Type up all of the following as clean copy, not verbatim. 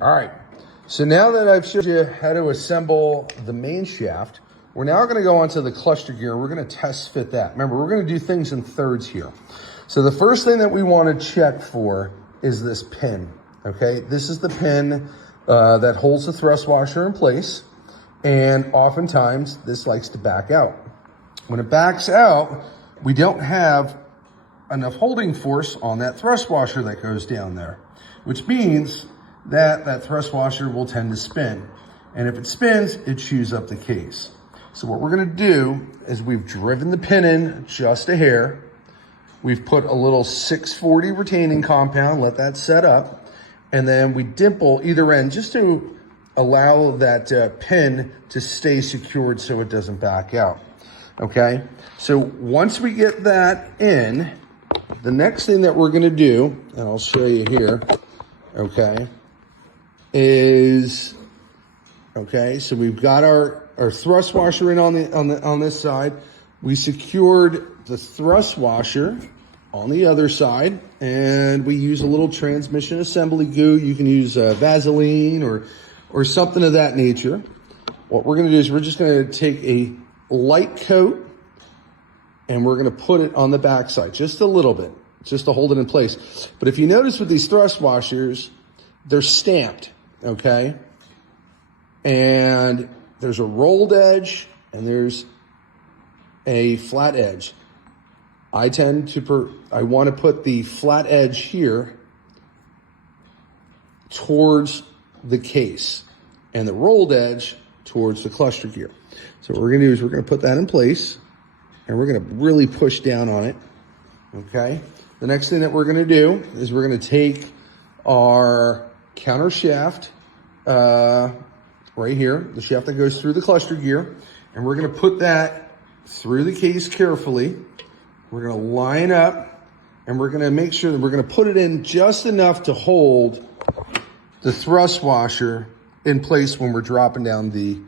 All right, so now that I've showed you how to assemble the main shaft, we're now gonna go onto the cluster gear. We're gonna test fit that. Remember, we're gonna do things in thirds here. So the first thing that we wanna check for is this pin, okay? This is the pin that holds the thrust washer in place, and oftentimes this likes to back out. When it backs out, we don't have enough holding force on that thrust washer that goes down there, which means that that thrust washer will tend to spin. And if it spins, it chews up the case. So what we're gonna do is we've driven the pin in just a hair. We've put a little 640 retaining compound, let that set up. And then we dimple either end just to allow that pin to stay secured so it doesn't back out, okay? So once we get that in, the next thing that we're gonna do, and I'll show you here, okay, is, okay, so we've got our thrust washer in on this side. We secured the thrust washer on the other side, and we use a little transmission assembly goo. You can use Vaseline or something of that nature. What we're gonna do is we're just gonna take a light coat and we're gonna put it on the backside, just a little bit, just to hold it in place. But if you notice with these thrust washers, they're stamped, okay? And there's a rolled edge and there's a flat edge. I want to put the flat edge here towards the case and the rolled edge towards the cluster gear. So what we're gonna do is we're gonna put that in place and we're gonna really push down on it, okay? The next thing that we're gonna do is we're gonna take our counter shaft right here, the shaft that goes through the cluster gear, and we're gonna put that through the case carefully. We're gonna line up and we're gonna make sure that we're gonna put it in just enough to hold the thrust washer in place when we're dropping down the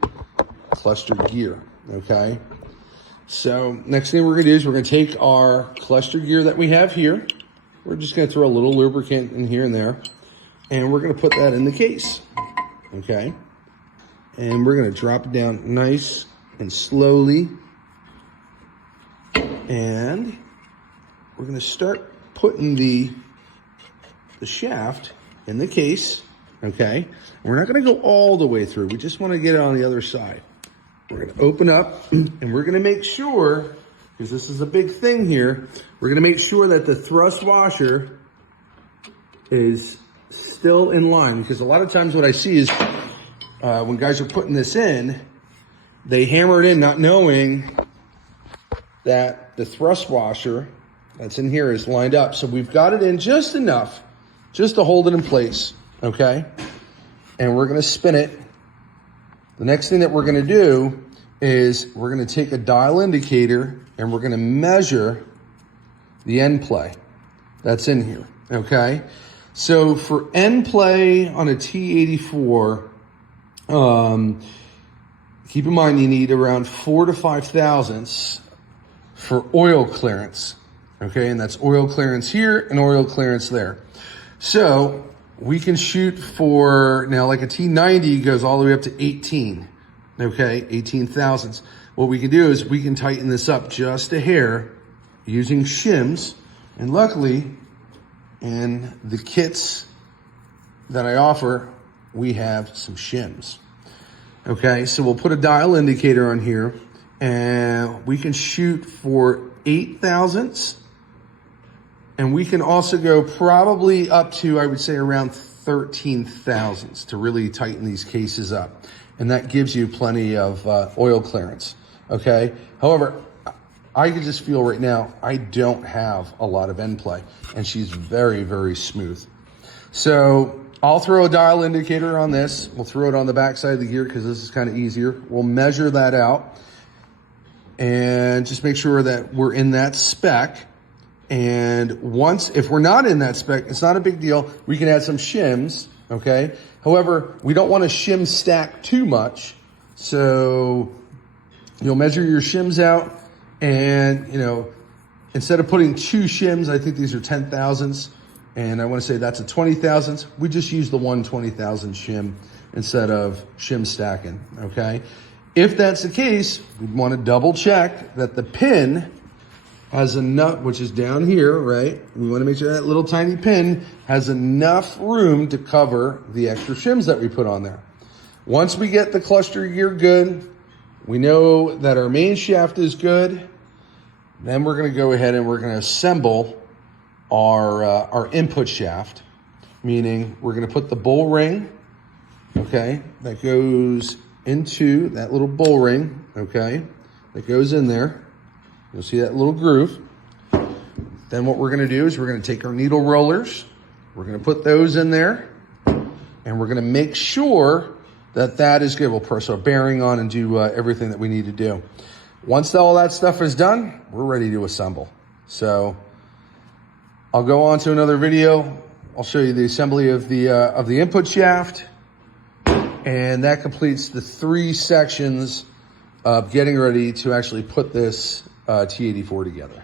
cluster gear, okay? So next thing we're gonna do is we're gonna take our cluster gear that we have here. We're just gonna throw a little lubricant in here and there, and we're gonna put that in the case, okay? And we're gonna drop it down nice and slowly. And we're gonna start putting the shaft in the case, okay? We're not gonna go all the way through. We just wanna get it on the other side. We're gonna open up and we're gonna make sure, because this is a big thing here, we're gonna make sure that the thrust washer is still in line, because a lot of times what I see is when guys are putting this in, they hammer it in not knowing that the thrust washer that's in here is lined up. So we've got it in just enough, just to hold it in place, okay? And we're gonna spin it. The next thing that we're gonna do is we're gonna take a dial indicator and we're gonna measure the end play that's in here, okay? So for end play on a T84, keep in mind you need around 4 to 5 thousandths for oil clearance, okay? And that's oil clearance here and oil clearance there. So we can shoot for, now like a T90 goes all the way up to 18, okay? 18 thousandths. What we can do is we can tighten this up just a hair using shims. And luckily, in the kits that I offer, we have some shims. Okay, so we'll put a dial indicator on here and we can shoot for 8 thousandths. And we can also go probably up to, I would say, around 13 thousandths to really tighten these cases up. And that gives you plenty of oil clearance, okay? However, I can just feel right now, I don't have a lot of end play, and she's very, very smooth. So I'll throw a dial indicator on this. We'll throw it on the back side of the gear because this is kind of easier. We'll measure that out and just make sure that we're in that spec. And once, if we're not in that spec, it's not a big deal. We can add some shims, okay? However, we don't want to shim stack too much. So you'll measure your shims out and, you know, instead of putting 2 shims, I think these are 10 thousandths, and I want to say that's a 20 thousandths. We just use the 1/20 thousand shim instead of shim stacking, okay? If that's the case, we want to double check that the pin has enough, which is down here, right? We want to make sure that little tiny pin has enough room to cover the extra shims that we put on there. Once we get the cluster gear good, we know that our main shaft is good, then we're going to go ahead and we're going to assemble our input shaft, meaning we're going to put the bull ring, okay, that goes into that little bull ring, okay, that goes in there. You'll see that little groove. Then what we're going to do is we're going to take our needle rollers, we're going to put those in there, and we're going to make sure that that is good. We'll press our bearing on and do everything that we need to do. Once all that stuff is done, we're ready to assemble. So I'll go on to another video. I'll show you the assembly of the input shaft, and that completes the 3 sections of getting ready to actually put this T84 together.